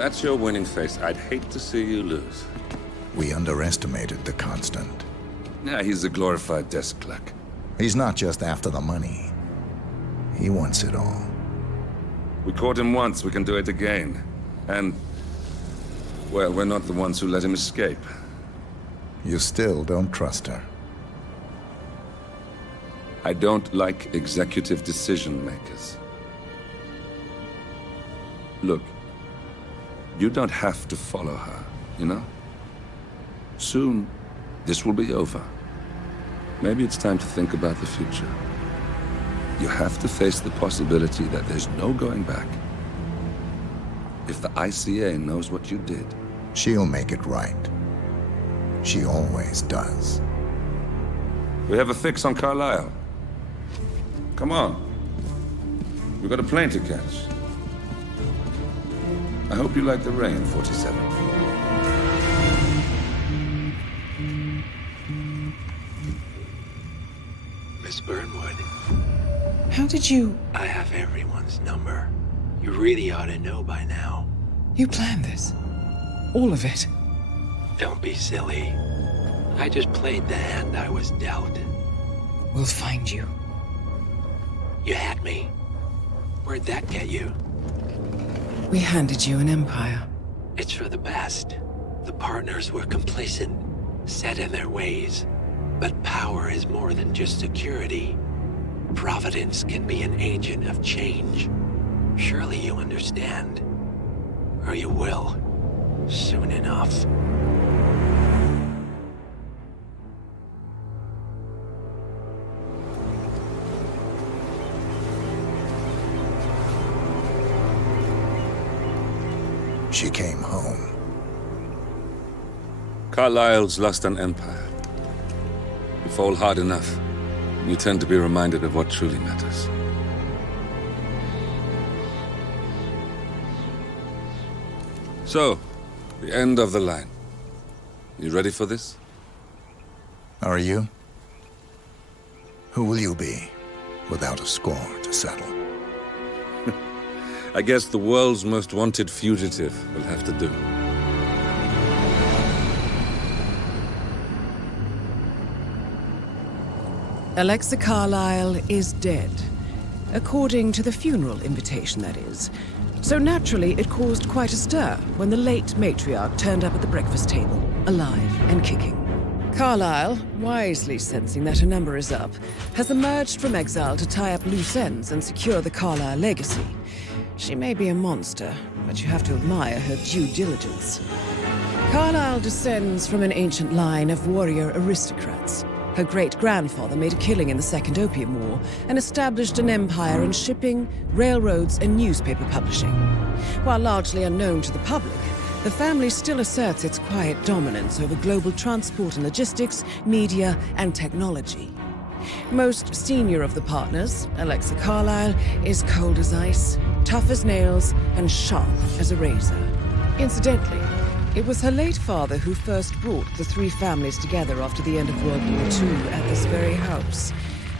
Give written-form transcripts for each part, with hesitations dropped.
that's your winning face, I'd hate to see you lose. We underestimated the Constant. Yeah, he's a glorified desk clerk. He's not just after the money. He wants it all. We caught him once, we can do it again. And, well, we're not the ones who let him escape. You still don't trust her. I don't like executive decision makers. Look, you don't have to follow her, you know? Soon, this will be over. Maybe it's time to think about the future. You have to face the possibility that there's no going back. If the ICA knows what you did... She'll make it right. She always does. We have a fix on Carlisle. Come on. We've got a plane to catch. I hope you like the rain, 47. Miss Burnwood. How did you... I have everyone's number. You really ought to know by now. You planned this? All of it? Don't be silly. I just played the hand I was dealt. We'll find you. You had me. Where'd that get you? We handed you an empire. It's for the best. The partners were complacent, set in their ways. But power is more than just security. Providence can be an agent of change. Surely you understand. Or you will. Soon enough. She came home. Carlisle's lost an empire. You fall hard enough, you tend to be reminded of what truly matters. So, the end of the line. You ready for this? Are you? Who will you be, without a score to settle? I guess the world's most wanted fugitive will have to do. Alexa Carlisle is dead. According to the funeral invitation, that is. So naturally, it caused quite a stir when the late matriarch turned up at the breakfast table, alive and kicking. Carlisle, wisely sensing that her number is up, has emerged from exile to tie up loose ends and secure the Carlisle legacy. She may be a monster, but you have to admire her due diligence. Carlisle descends from an ancient line of warrior aristocrats. Her great-grandfather made a killing in the Second Opium War and established an empire in shipping, railroads, and newspaper publishing. While largely unknown to the public, the family still asserts its quiet dominance over global transport and logistics, media, and technology. Most senior of the partners, Alexa Carlisle, is cold as ice, tough as nails, and sharp as a razor. Incidentally, it was her late father who first brought the three families together after the end of World War II at this very house,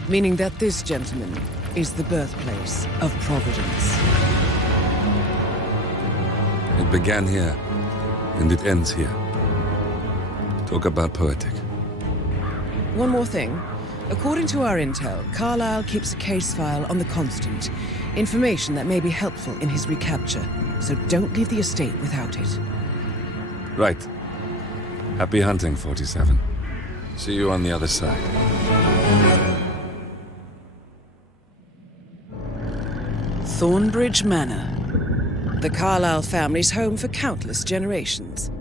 meaning that this gentleman is the birthplace of Providence. It began here, and it ends here. Talk about poetic. One more thing. According to our intel, Carlisle keeps a case file on the Constant, information that may be helpful in his recapture, so don't leave the estate without it. Right. Happy hunting, 47. See you on the other side. Thornbridge Manor. The Carlisle family's home for countless generations.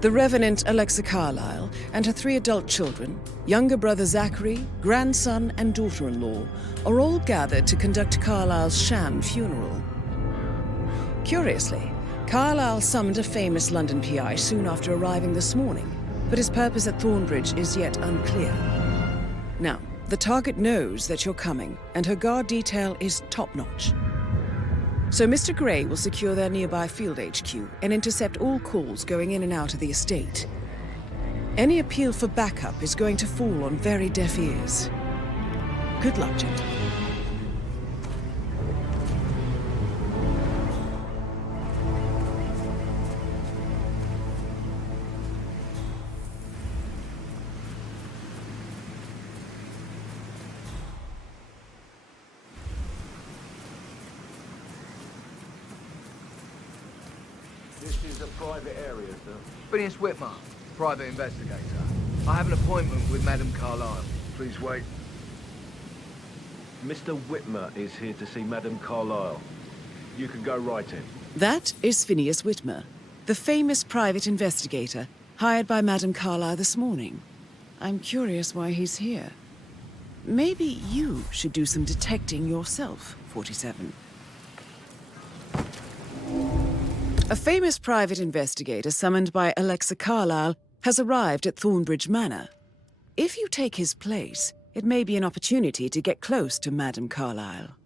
The Revenant Alexa Carlisle and her 3 adult children, younger brother Zachary, grandson, and daughter-in-law, are all gathered to conduct Carlisle's sham funeral. Curiously, Carlisle summoned a famous London PI soon after arriving this morning, but his purpose at Thornbridge is yet unclear. Now, the target knows that you're coming, and her guard detail is top-notch. So Mr. Gray will secure their nearby field HQ and intercept all calls going in and out of the estate. Any appeal for backup is going to fall on very deaf ears. Good luck, gentlemen. This is a private area, sir. Phineas Whitmer, private investigator. I have an appointment with Madame Carlyle. Please wait. Mr. Whitmer is here to see Madame Carlyle. You can go right in. That is Phineas Whitmer, the famous private investigator hired by Madame Carlyle this morning. I'm curious why he's here. Maybe you should do some detecting yourself, 47. A famous private investigator summoned by Alexa Carlyle has arrived at Thornbridge Manor. If you take his place, it may be an opportunity to get close to Madame Carlyle.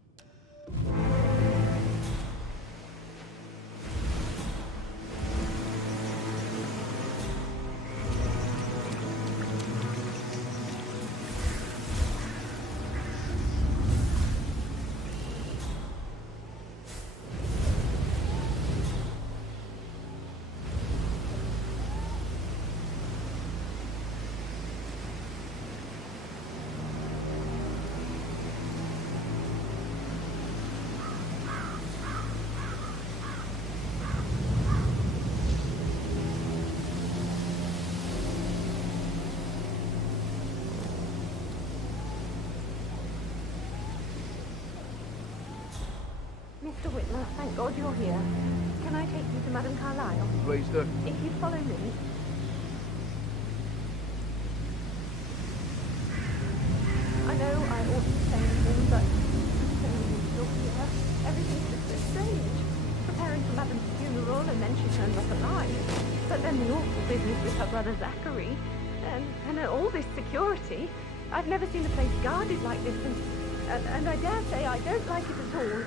Mr. Whitmer, thank God you're here. Can I take you to Madame Carlyle? Please do. If you'd follow me. I know I oughtn't say anything, but you're here. Everything's just so strange. Preparing for Madame's funeral, and then she turns up alive. But then the awful business with her brother Zachary, and all this security. I've never seen a place guarded like this, and I dare say I don't like it at all.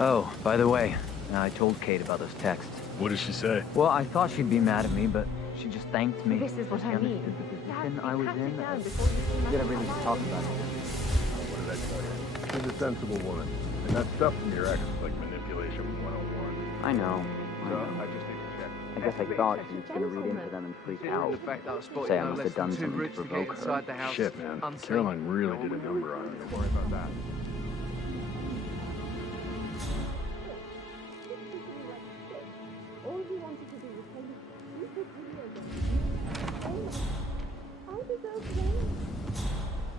Oh, by the way, I told Kate about those texts. What did she say? Well, I thought she'd be mad at me, but she just thanked me. This is what She I mean. understood the position Dad, I was pat it in. down before you see We gotta Madame really just Carlyle. talk about it. What did I tell you? She's a sensible woman. And that stuff from your ex is like manipulation 101. I know. So, I just need to check. I guess I thought she was gonna read into them and freak Considering out. the fact that I was spotted Say I no must less have done than too something to rich to get provoke her. inside the house. Shit, man. unseen. Caroline really did a number on you. Don't worry about that. All he wanted to do was play this stupid video game. I deserve blame.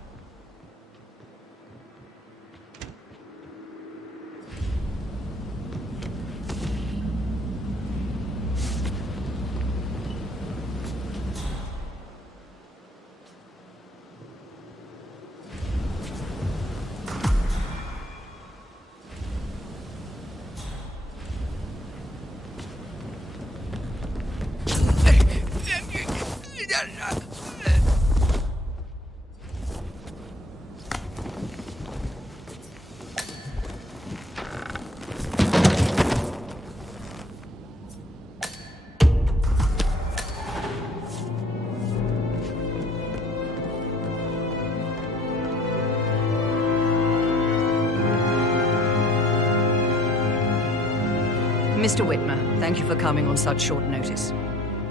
Mr. Whitmer, thank you for coming on such short notice.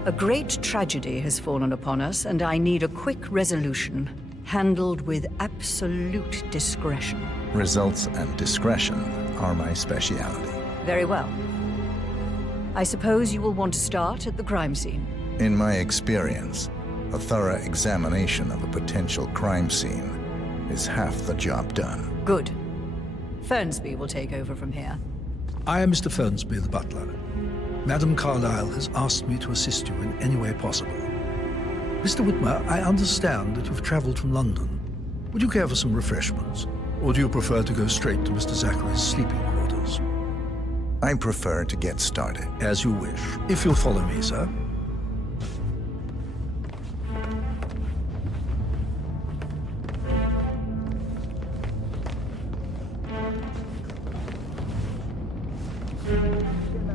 A great tragedy has fallen upon us, and I need a quick resolution, handled with absolute discretion. Results and discretion are my speciality. Very well. I suppose you will want to start at the crime scene. In my experience, a thorough examination of a potential crime scene is half the job done. Good. Fernsby will take over from here. I am Mr. Fernsby, the butler. Madame Carlyle has asked me to assist you in any way possible. Mr. Whitmer, I understand that you've traveled from London. Would you care for some refreshments? Or do you prefer to go straight to Mr. Zachary's sleeping quarters? I prefer to get started. As you wish. If you'll follow me, sir.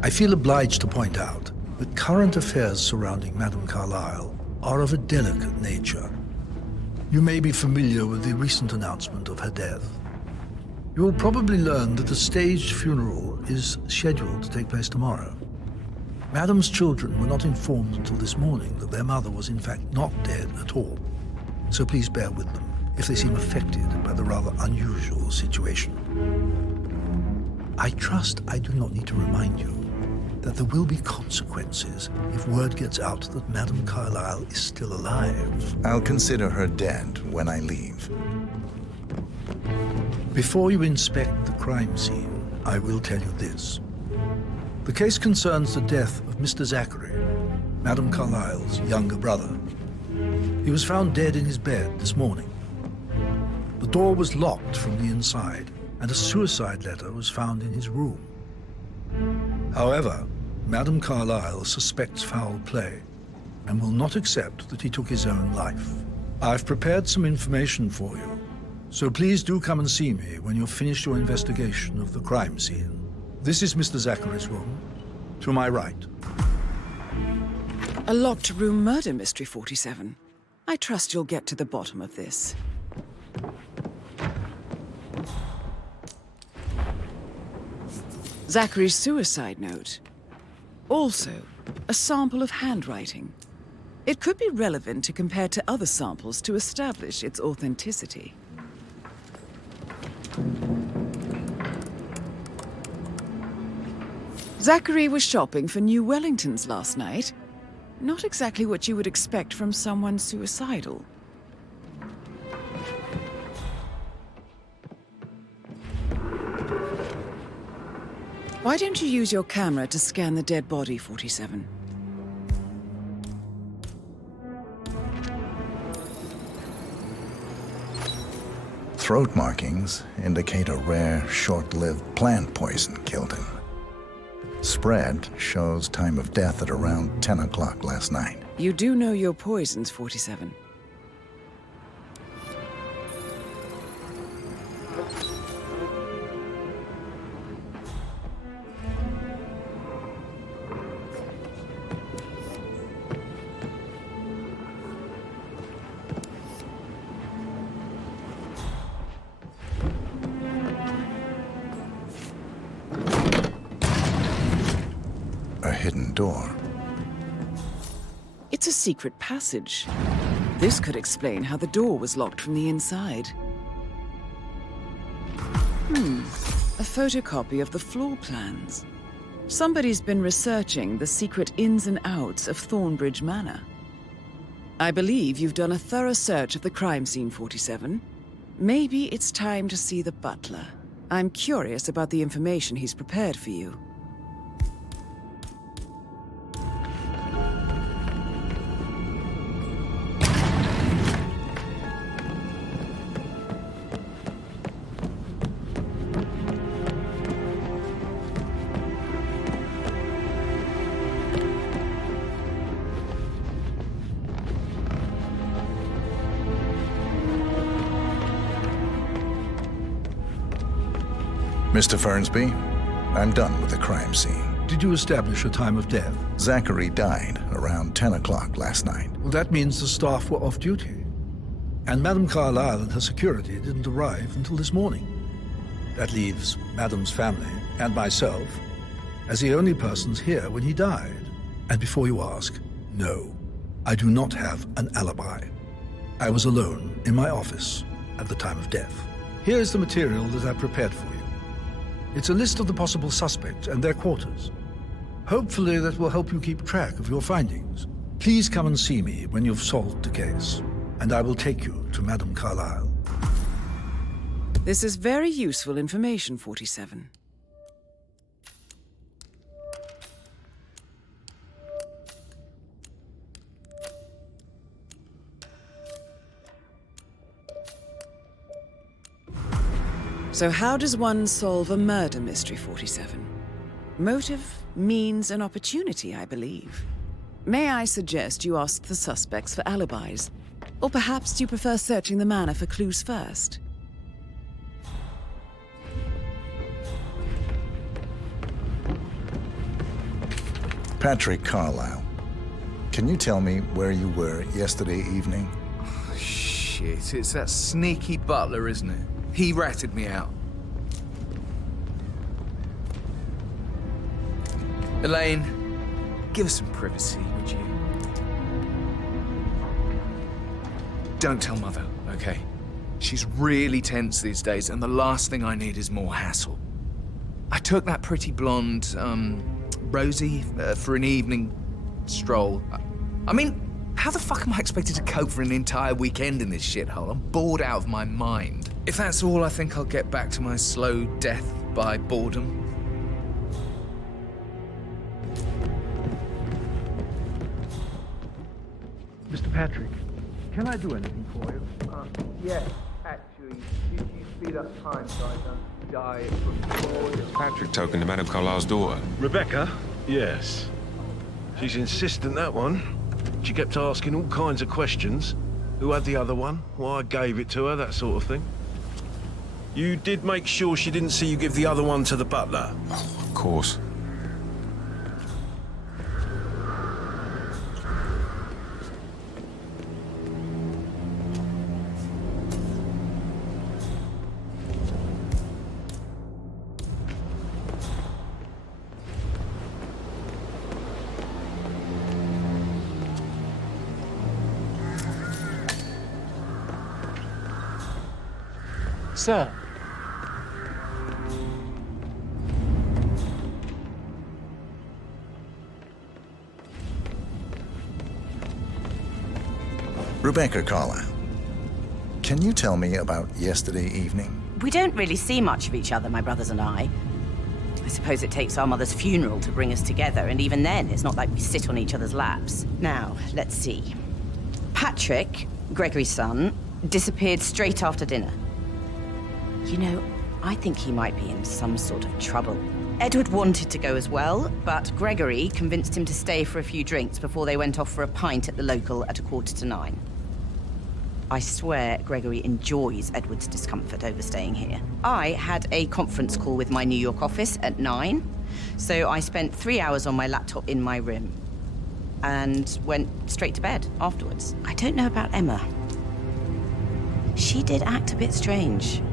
I feel obliged to point out that current affairs surrounding Madame Carlyle are of a delicate nature. You may be familiar with the recent announcement of her death. You will probably learn that a staged funeral is scheduled to take place tomorrow. Madame's children were not informed until this morning that their mother was in fact not dead at all, so please bear with them if they seem affected by the rather unusual situation. I trust I do not need to remind you that there will be consequences if word gets out that Madame Carlyle is still alive. I'll consider her dead when I leave. Before you inspect the crime scene, I will tell you this. The case concerns the death of Mr. Zachary, Madame Carlyle's younger brother. He was found dead in his bed this morning. The door was locked from the inside, and a suicide letter was found in his room. However, Madame Carlyle suspects foul play and will not accept that he took his own life. I've prepared some information for you, so please do come and see me when you've finished your investigation of the crime scene. This is Mr. Zachary's room, to my right. A locked room murder mystery, 47. I trust you'll get to the bottom of this. Zachary's suicide note. Also, a sample of handwriting. It could be relevant to compare to other samples to establish its authenticity. Zachary was shopping for New Wellingtons last night. Not exactly what you would expect from someone suicidal. Why don't you use your camera to scan the dead body, 47? Throat markings indicate a rare, short-lived plant poison killed him. Spread shows time of death at around 10 o'clock last night. You do know your poisons, 47. A hidden door. It's a secret passage. This could explain how the door was locked from the inside. A photocopy of the floor plans. Somebody's been researching the secret ins and outs of Thornbridge Manor. I believe you've done a thorough search of the crime scene, 47. Maybe it's time to see the butler. I'm curious about the information he's prepared for you. Mr. Fernsby, I'm done with the crime scene. Did you establish a time of death? Zachary died around 10 o'clock last night. Well, that means the staff were off duty. And Madame Carlyle and her security didn't arrive until this morning. That leaves Madame's family and myself as the only persons here when he died. And before you ask, no, I do not have an alibi. I was alone in my office at the time of death. Here is the material that I prepared for you. It's a list of the possible suspects and their quarters. Hopefully that will help you keep track of your findings. Please come and see me when you've solved the case, and I will take you to Madame Carlyle. This is very useful information, 47. So how does one solve a murder mystery, 47? Motive, means, and opportunity, I believe. May I suggest you ask the suspects for alibis? Or perhaps do you prefer searching the manor for clues first? Patrick Carlyle, can you tell me where you were yesterday evening? Shit, it's that sneaky butler, isn't it? He ratted me out. Elaine, give us some privacy, would you? Don't tell Mother, okay? She's really tense these days, and the last thing I need is more hassle. I took that pretty blonde, Rosie, for an evening stroll. I mean, how the fuck am I expected to cope for an entire weekend in this shithole? I'm bored out of my mind. If that's all, I think I'll get back to my slow death by boredom. Mr. Patrick, can I do anything for you? Yes, actually, could you speed up time so I don't die from boredom? Patrick talking to Madame Carlyle's daughter. Rebecca? Yes. She's insistent, that one. She kept asking all kinds of questions. Who had the other one? Why I gave it to her, that sort of thing. You did make sure she didn't see you give the other one to the butler? Oh, of course. Sir. Rebecca Carlyle, can you tell me about yesterday evening? We don't really see much of each other, my brothers and I. I suppose it takes our mother's funeral to bring us together, and even then, it's not like we sit on each other's laps. Now, let's see. Patrick, Gregory's son, disappeared straight after dinner. You know, I think he might be in some sort of trouble. Edward wanted to go as well, but Gregory convinced him to stay for a few drinks before they went off for a pint at the local at 9:15. I swear Gregory enjoys Edward's discomfort over staying here. I had a conference call with my New York office at 9, so I spent 3 hours on my laptop in my room and went straight to bed afterwards. I don't know about Emma. She did act a bit strange.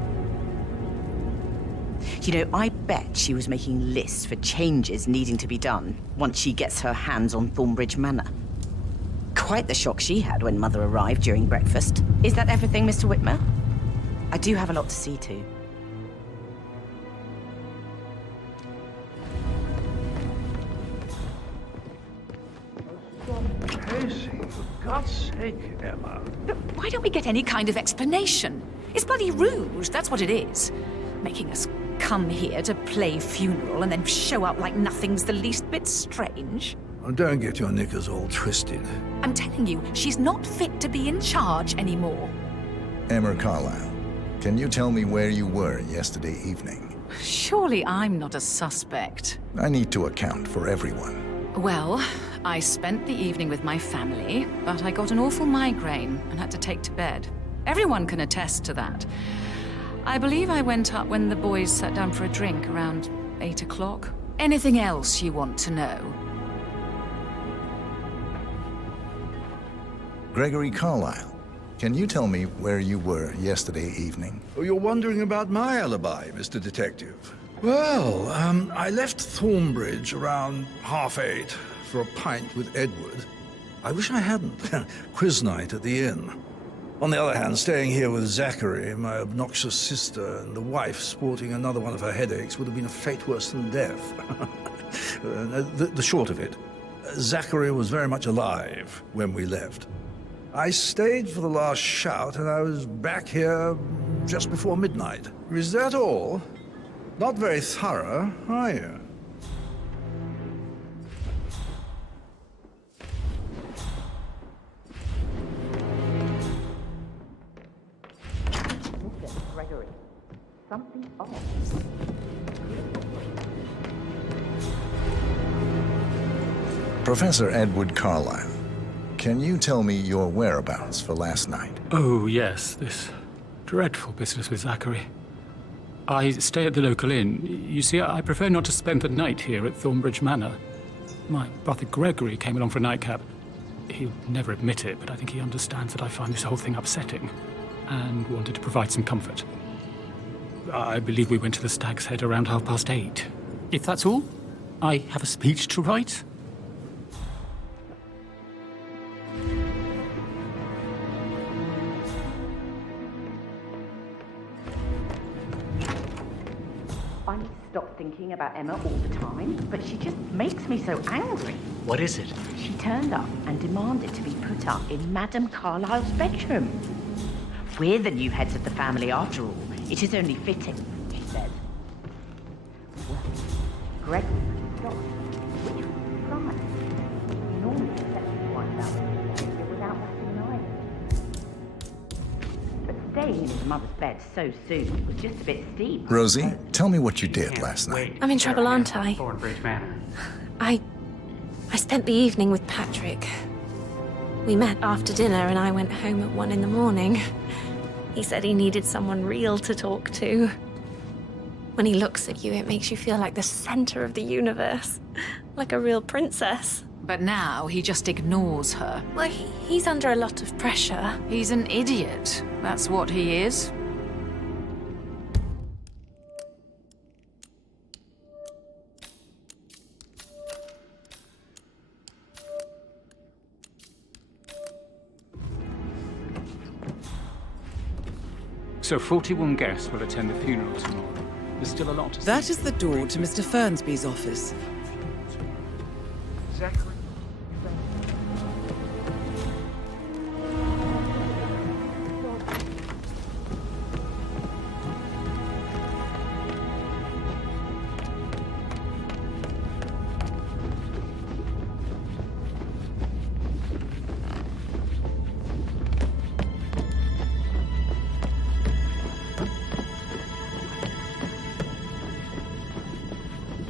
You know, I bet she was making lists for changes needing to be done once she gets her hands on Thornbridge Manor. Quite the shock she had when Mother arrived during breakfast. Is that everything, Mr. Whitmer? I do have a lot to see to. Casey, for God's sake, Emma. But why don't we get any kind of explanation? It's bloody rouge, that's what it is. Making us come here to play funeral and then show up like nothing's the least bit strange. Oh, don't get your knickers all twisted. I'm telling you, she's not fit to be in charge anymore. Emma Carlyle, can you tell me where you were yesterday evening? Surely I'm not a suspect. I need to account for everyone. Well, I spent the evening with my family, but I got an awful migraine and had to take to bed. Everyone can attest to that. I believe I went up when the boys sat down for a drink around 8 o'clock. Anything else you want to know? Gregory Carlyle, can you tell me where you were yesterday evening? Oh, you're wondering about my alibi, Mr. Detective. Well, I left Thornbridge around 8:30 for a pint with Edward. I wish I hadn't. Quiz night at the inn. On the other hand, staying here with Zachary, my obnoxious sister, and the wife sporting another one of her headaches would have been a fate worse than death. The short of it, Zachary was very much alive when we left. I stayed for the last shout, and I was back here just before midnight. Is that all? Not very thorough, are you? Listen, Gregory, something's off. Professor Edward Carlyle, can you tell me your whereabouts for last night? Oh, yes, this dreadful business with Zachary. I stay at the local inn. You see, I prefer not to spend the night here at Thornbridge Manor. My brother Gregory came along for a nightcap. He'll never admit it, but I think he understands that I find this whole thing upsetting and wanted to provide some comfort. I believe we went to the Stag's Head around 8:30. If that's all, I have a speech to write. I need to stop thinking about Emma all the time, but she just makes me so angry. What is it? She turned up and demanded to be put up in Madame Carlyle's bedroom. We're the new heads of the family after all. It is only fitting, she said. Well, Gregory stopped, which was a surprise. He normally accepts his wife out of his behaviour without batting an eyelid. But staying in his mother's bed so soon was just a bit steep. Rosie, tell me what you did last night. I'm in trouble, aren't I? Thornbridge Manor. I spent the evening with Patrick. We met after dinner and I went home at 1 a.m. He said he needed someone real to talk to. When he looks at you, it makes you feel like the center of the universe. Like a real princess. But now he just ignores her. Well, he's under a lot of pressure. He's an idiot. That's what he is. So 41 guests will attend the funeral tomorrow. There's still a lot to see. That is the door to Mr. Fernsby's office. Zachary?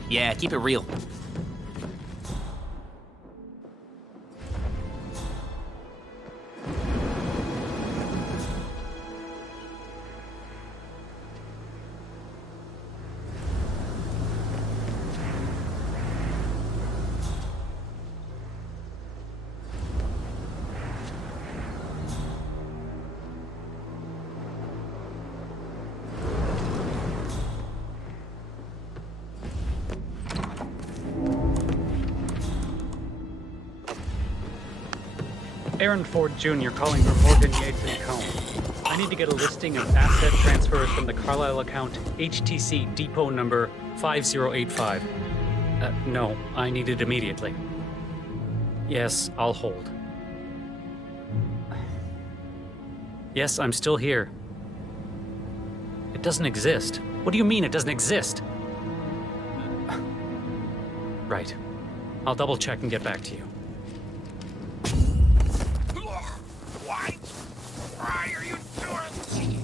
Yeah, keep it real. Aaron Ford Jr. calling from Morgan, Yates & Cohn. I need to get a listing of asset transfers from the Carlisle account HTC depot number 5085. No, I need it immediately. Yes, I'll hold. Yes, I'm still here. It doesn't exist. What do you mean it doesn't exist? Right. I'll double check and get back to you. Why are you doing?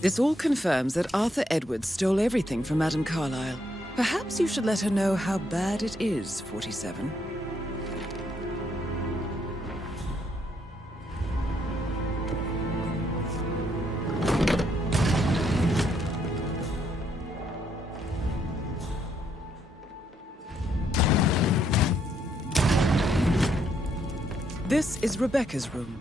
This all confirms that Arthur Edwards stole everything from Madame Carlyle. Perhaps you should let her know how bad it is, 47. This is Rebecca's room.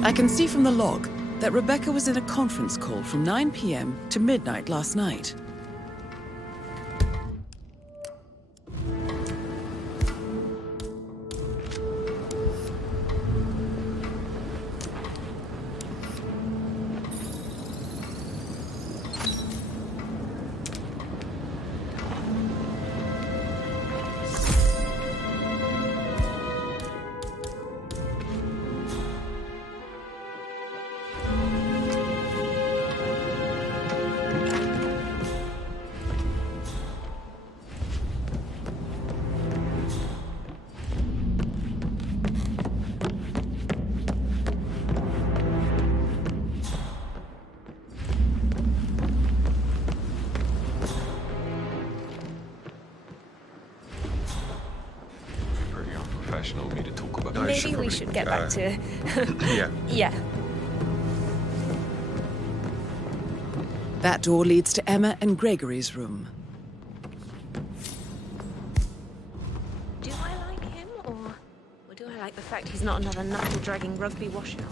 I can see from the log that Rebecca was in a conference call from 9 p.m. to midnight last night. unprofessional of me to talk about. Maybe we should get back to... Yeah. Yeah. That door leads to Emma and Gregory's room. Do I like him, or do I like the fact he's not another knuckle-dragging rugby washout?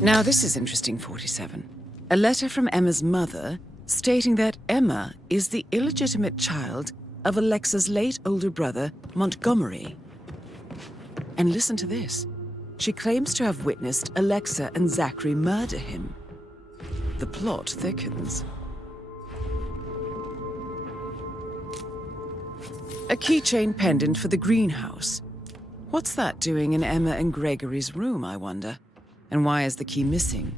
Now this is interesting, 47. A letter from Emma's mother stating that Emma is the illegitimate child of Alexa's late older brother, Montgomery. And listen to this. She claims to have witnessed Alexa and Zachary murder him. The plot thickens. A keychain pendant for the greenhouse. What's that doing in Emma and Gregory's room, I wonder? And why is the key missing?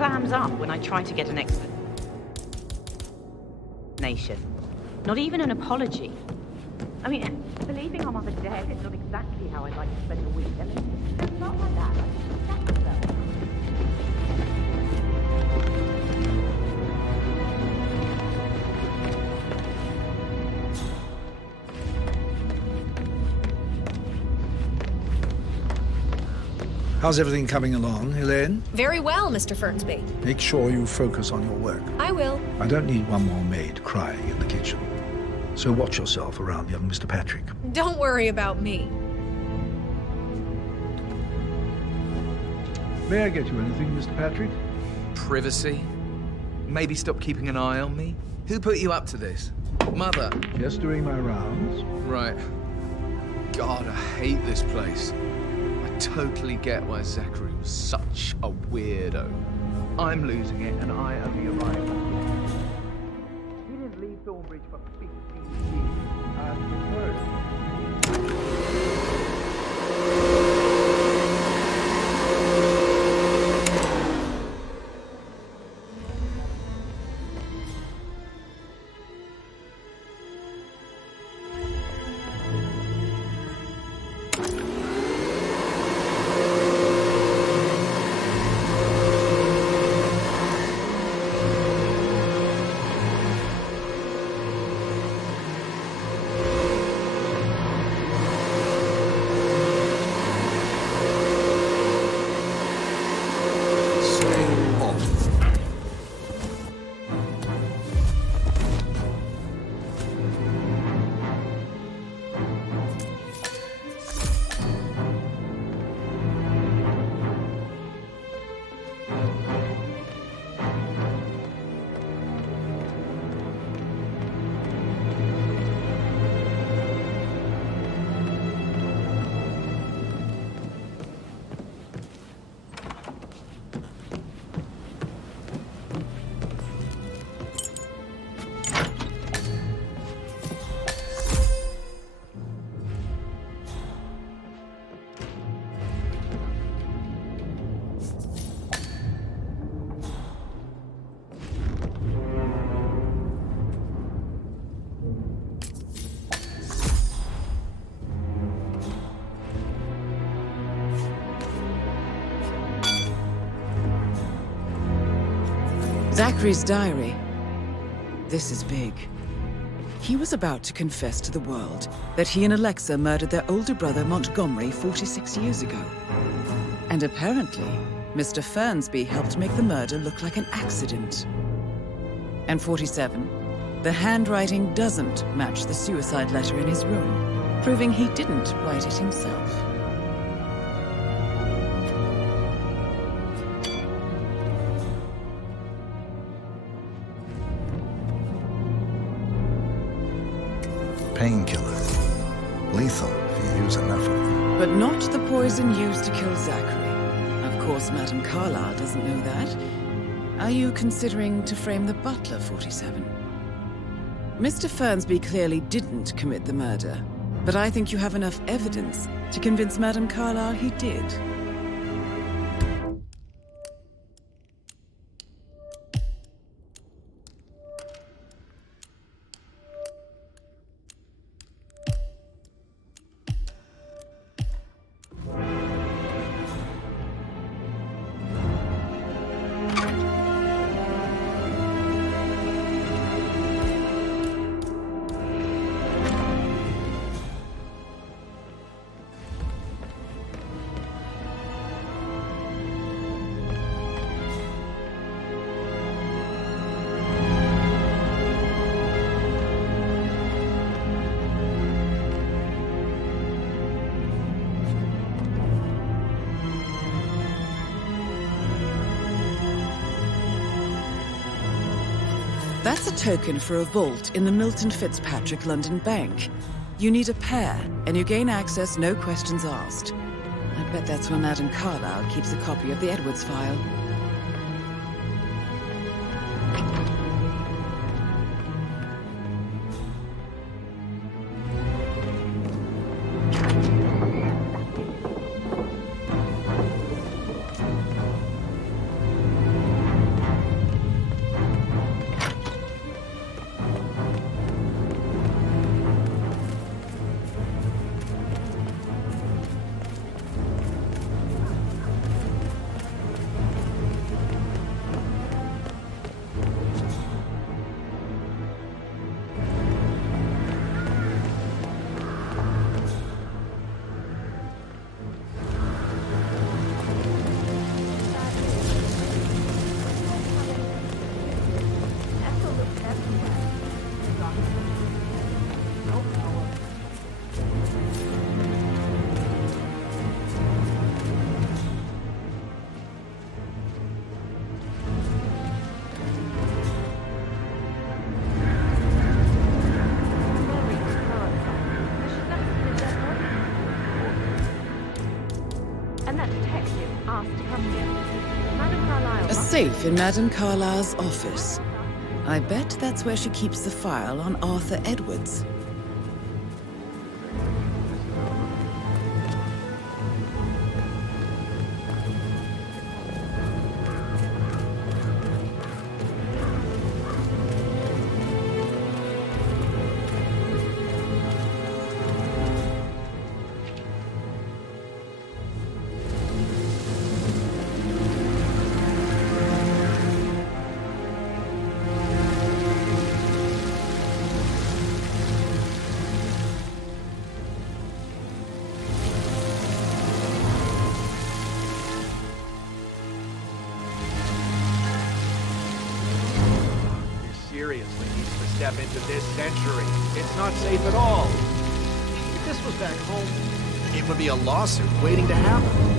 clams up when I try to get an explanation. Not even an apology. I mean, believing our mother dead is not exactly how I'd like to spend the week. And it's not like that. That's herself. How's everything coming along, Elaine? Very well, Mr. Fernsby. Make sure you focus on your work. I will. I don't need one more maid crying in the kitchen. So watch yourself around young Mr. Patrick. Don't worry about me. May I get you anything, Mr. Patrick? Privacy? Maybe stop keeping an eye on me? Who put you up to this? Mother? Just doing my rounds. Right. God, I hate this place. I totally get why Zachary was such a weirdo. I'm losing it, and I only arrived. He didn't leave Thornbridge for 15 years. I've returned. Zachary's diary. This is big. He was about to confess to the world that he and Alexa murdered their older brother Montgomery 46 years ago. And apparently, Mr. Fernsby helped make the murder look like an accident. And 47, the handwriting doesn't match the suicide letter in his room, proving he didn't write it himself. Painkiller. Lethal if you use enough of them. But not the poison used to kill Zachary. Of course, Madame Carlyle doesn't know that. Are you considering to frame the butler, 47? Mr. Fernsby clearly didn't commit the murder, but I think you have enough evidence to convince Madame Carlyle he did. That's a token for a vault in the Milton Fitzpatrick London Bank. You need a pair, and you gain access no questions asked. I bet that's where Madame Carlyle keeps a copy of the Edwards file. safe in Madame Carlyle's office. I bet that's where she keeps the file on Arthur Edwards. Seriously needs to step into this century. It's not safe at all. If this was back home, it would be a lawsuit waiting to happen.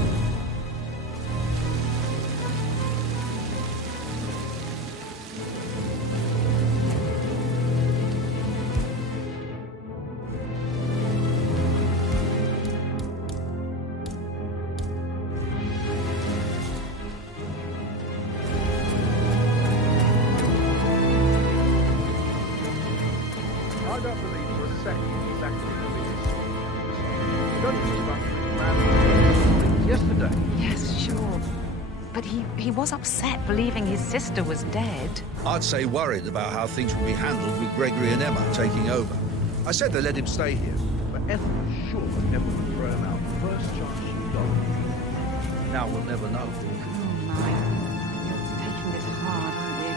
I don't believe for a second he's actually going to be this. He's only just back yesterday. Yes, sure. But he was upset believing his sister was dead. I'd say worried about how things would be handled with Gregory and Emma taking over. I said they let him stay here. But Ethel was sure that Emma would throw him out the first chance she got. Now we'll never know. Oh my. You're taking this hard, aren't you?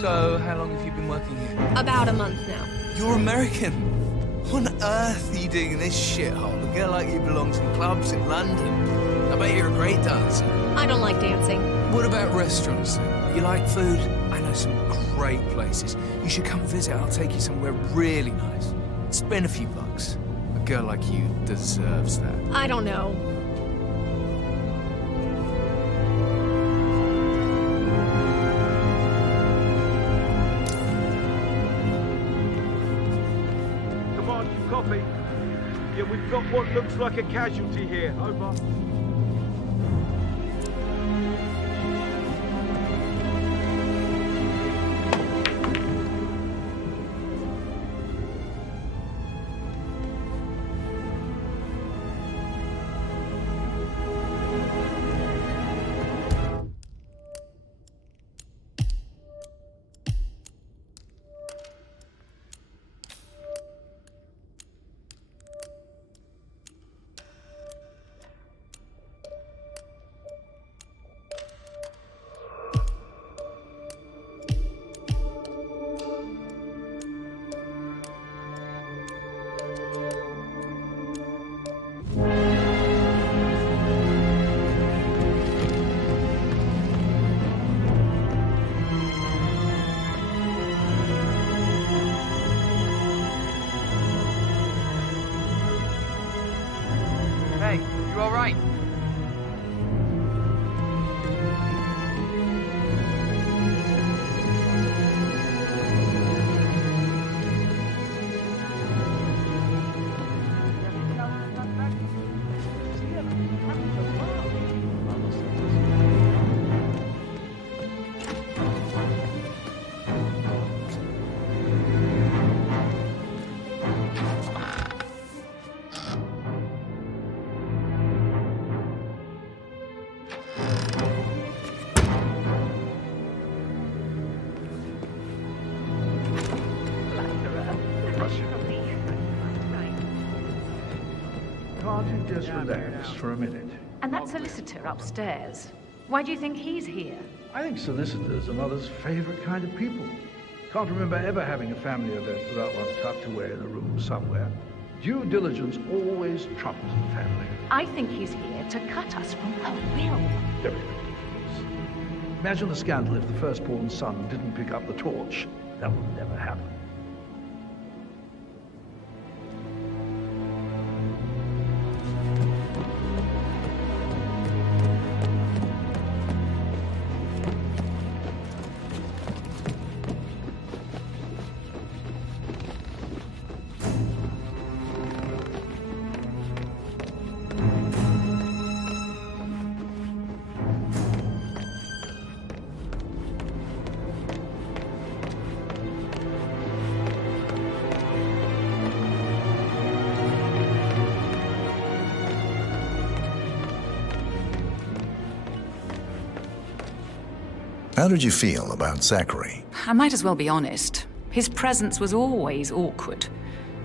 So, how long have you been working here? About a month now. You're American. What on earth are you doing in this shithole? A girl like you belongs in clubs in London. I bet you're a great dancer. I don't like dancing. What about restaurants? You like food? I know some great places. You should come visit. I'll take you somewhere really nice. Spend a few bucks. A girl like you deserves that. I don't know. Copy. Yeah, we've got what looks like a casualty here. Over. Can't you just relax for a minute? And that solicitor upstairs, why do you think he's here? I think solicitors are Mother's favorite kind of people. Can't remember ever having a family event without one tucked away in a room somewhere. Due diligence always trumps family. I think he's here to cut us from her will. Very ridiculous. Imagine the scandal if the firstborn son didn't pick up the torch. That would never happen. How did you feel about Zachary? I might as well be honest. His presence was always awkward.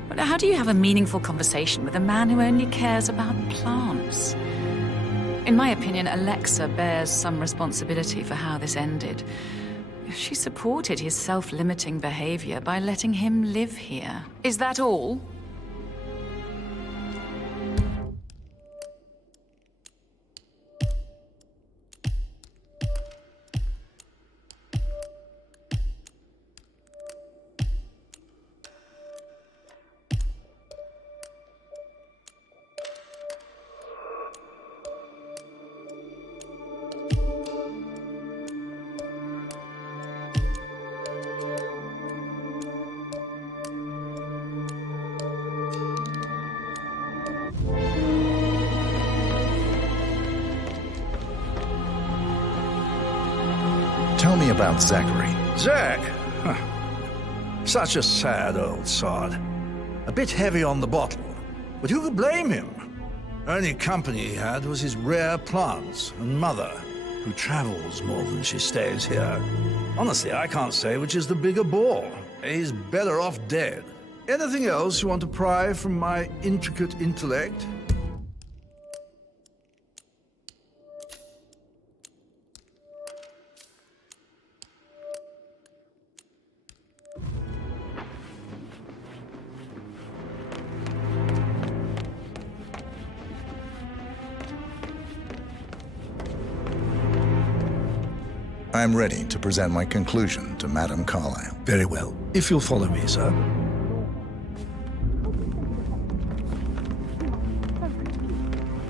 But how do you have a meaningful conversation with a man who only cares about plants? In my opinion, Alexa bears some responsibility for how this ended. She supported his self-limiting behavior by letting him live here. Is that all? Tell me about Zachary. Zach? Huh. Such a sad old sod. A bit heavy on the bottle, but who could blame him? Only company he had was his rare plants and Mother, who travels more than she stays here. Honestly, I can't say which is the bigger bore. He's better off dead. Anything else you want to pry from my intricate intellect? I'm ready to present my conclusion to Madame Carlyle. Very well. If you'll follow me, sir.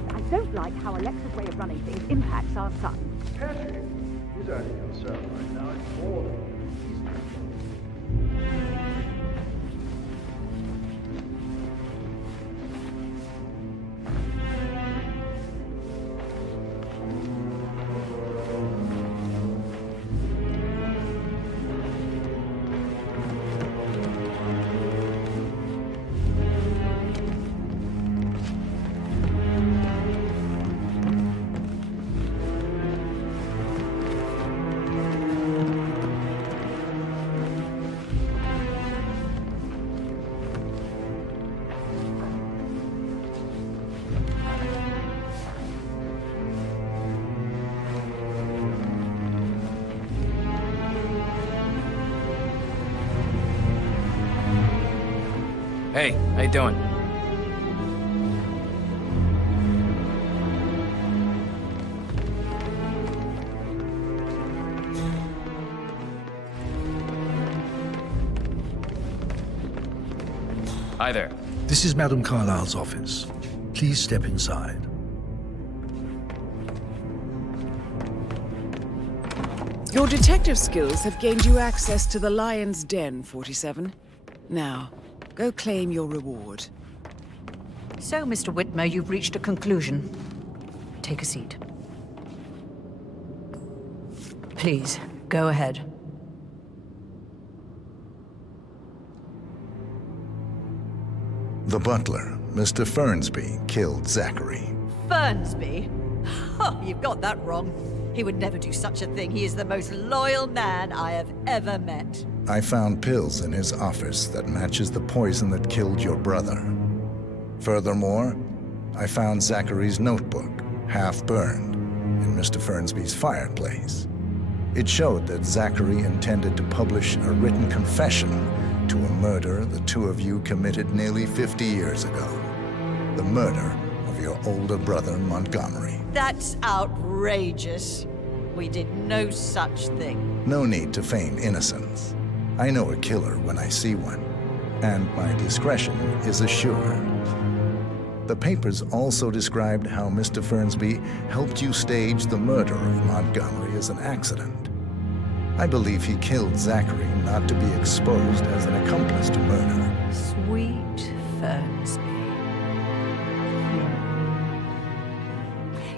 I don't like how Alexa's way of running things impacts our son. Patrick, he's only concerned right now. It's all Hey, how you doing? Hi there. This is Madame Carlyle's office. Please step inside. Your detective skills have gained you access to the Lion's Den, 47. Now, go claim your reward. So, Mr. Whitmer, you've reached a conclusion. Take a seat. Please, go ahead. The butler, Mr. Fernsby, killed Zachary. Fernsby? Oh, you've got that wrong. He would never do such a thing. He is the most loyal man I have ever met. I found pills in his office that matches the poison that killed your brother. Furthermore, I found Zachary's notebook, half burned, in Mr. Fernsby's fireplace. It showed that Zachary intended to publish a written confession to a murder the two of you committed nearly 50 years ago. The murder of your older brother, Montgomery. That's outrageous. We did no such thing. No need to feign innocence. I know a killer when I see one, and my discretion is assured. The papers also described how Mr. Fernsby helped you stage the murder of Montgomery as an accident. I believe he killed Zachary not to be exposed as an accomplice to murder. Sweet Fernsby.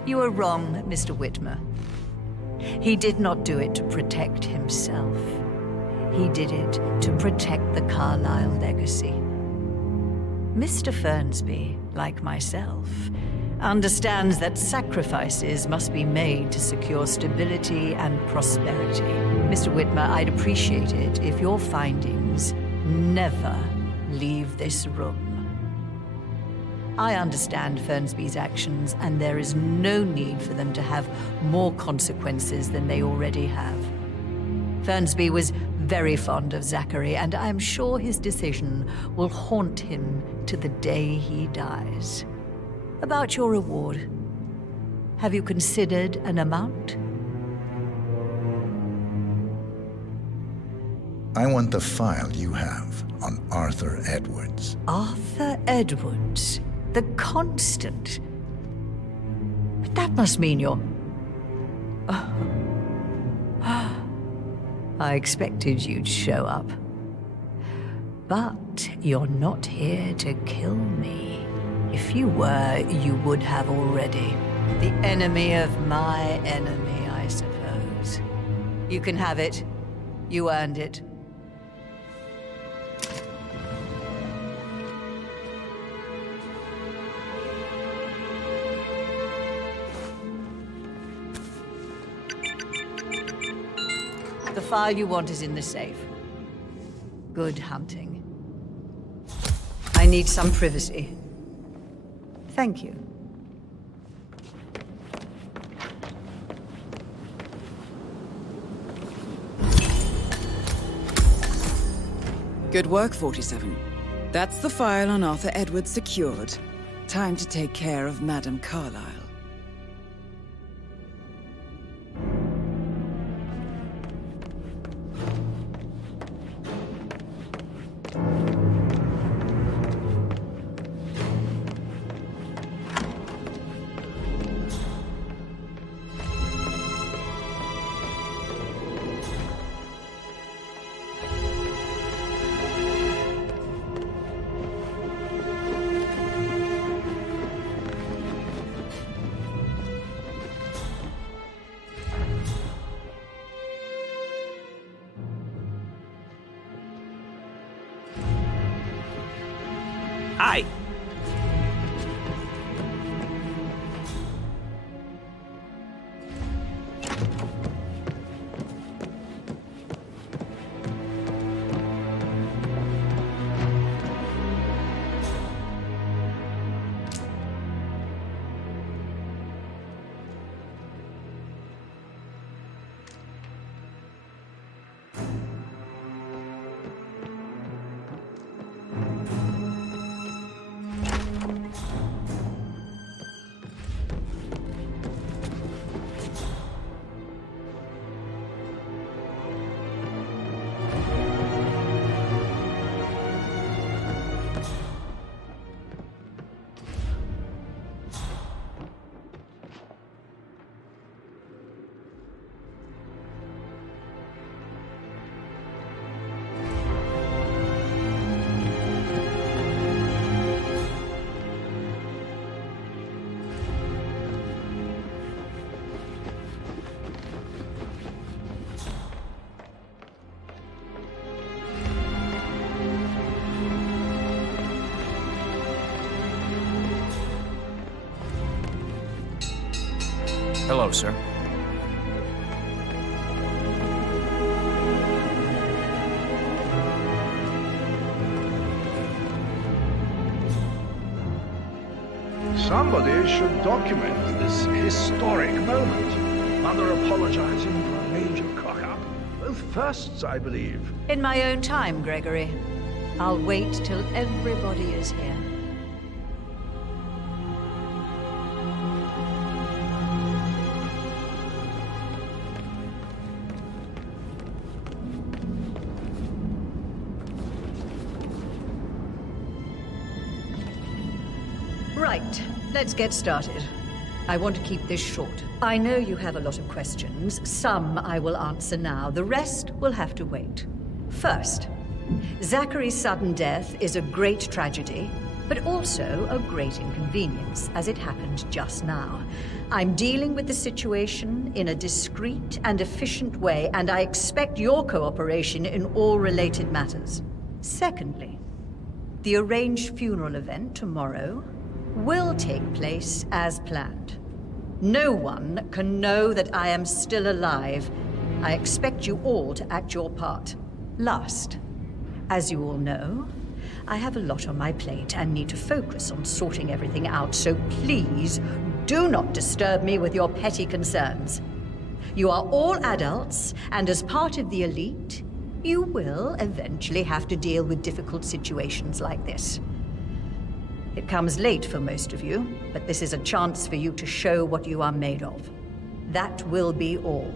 You are wrong, Mr. Whitmer. He did not do it to protect himself. He did it to protect the Carlyle legacy. Mr. Fernsby, like myself, understands that sacrifices must be made to secure stability and prosperity. Mr. Whitmer, I'd appreciate it if your findings never leave this room. I understand Fernsby's actions, and there is no need for them to have more consequences than they already have. Fernsby was very fond of Zachary, and I am sure his decision will haunt him to the day he dies. About your reward, have you considered an amount? I want the file you have on Arthur Edwards. Arthur Edwards, the Constant. But that must mean you're... I expected you'd show up. But you're not here to kill me. If you were, you would have already. The enemy of my enemy, I suppose. You can have it. You earned it. The file you want is in the safe. Good hunting. I need some privacy. Thank you. Good work, 47. That's the file on Arthur Edwards secured. Time to take care of Madame Carlyle. Hi. Hello, sir. Somebody should document this historic moment. Mother apologizing for a major cock-up. Both firsts, I believe. In my own time, Gregory. I'll wait till everybody is here. Right, let's get started. I want to keep this short. I know you have a lot of questions. Some I will answer now. The rest will have to wait. First, Zachary's sudden death is a great tragedy, but also a great inconvenience, as it happened just now. I'm dealing with the situation in a discreet and efficient way, and I expect your cooperation in all related matters. Secondly, the arranged funeral event tomorrow will take place as planned. No one can know that I am still alive. I expect you all to act your part. Last, as you all know, I have a lot on my plate and need to focus on sorting everything out, so please do not disturb me with your petty concerns. You are all adults, and as part of the elite, you will eventually have to deal with difficult situations like this. It comes late for most of you, but this is a chance for you to show what you are made of. That will be all.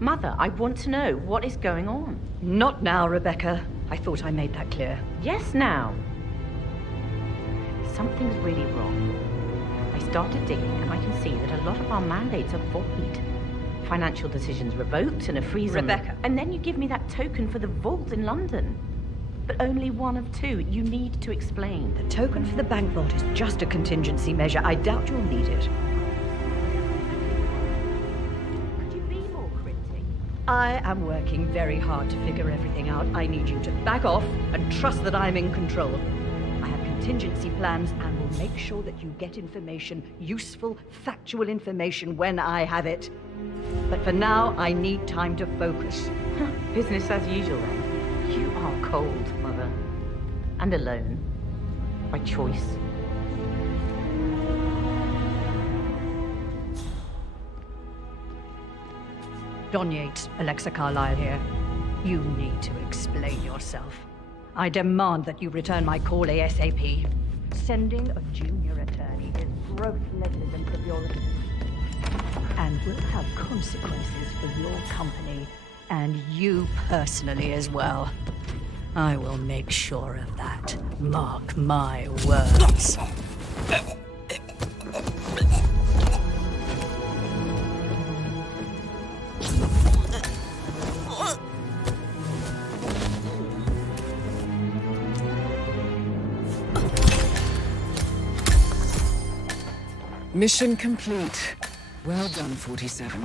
Mother, I want to know what is going on. Not now, Rebecca. I thought I made that clear. Yes, now. Something's really wrong. I started digging and I can see that a lot of our mandates are void. Financial decisions revoked and a freeze on... Rebecca. And then you give me that token for the vault in London. But only one of two. You need to explain. The token for the bank vault is just a contingency measure. I doubt you'll need it. I am working very hard to figure everything out. I need you to back off and trust that I'm in control. I have contingency plans and will make sure that you get information, useful, factual information when I have it. But for now, I need time to focus. Business as usual, then. You are cold, Mother. And alone. By choice. Don Yates, Alexa Carlyle here. You need to explain yourself. I demand that you return my call ASAP. Sending a junior attorney is gross negligence of your... and will have consequences for your company and you personally as well. I will make sure of that. Mark my words. Mission complete. Well done, 47.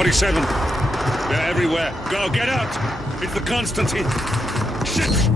47. They're everywhere. Go, get out! It's the Constantine. Shit!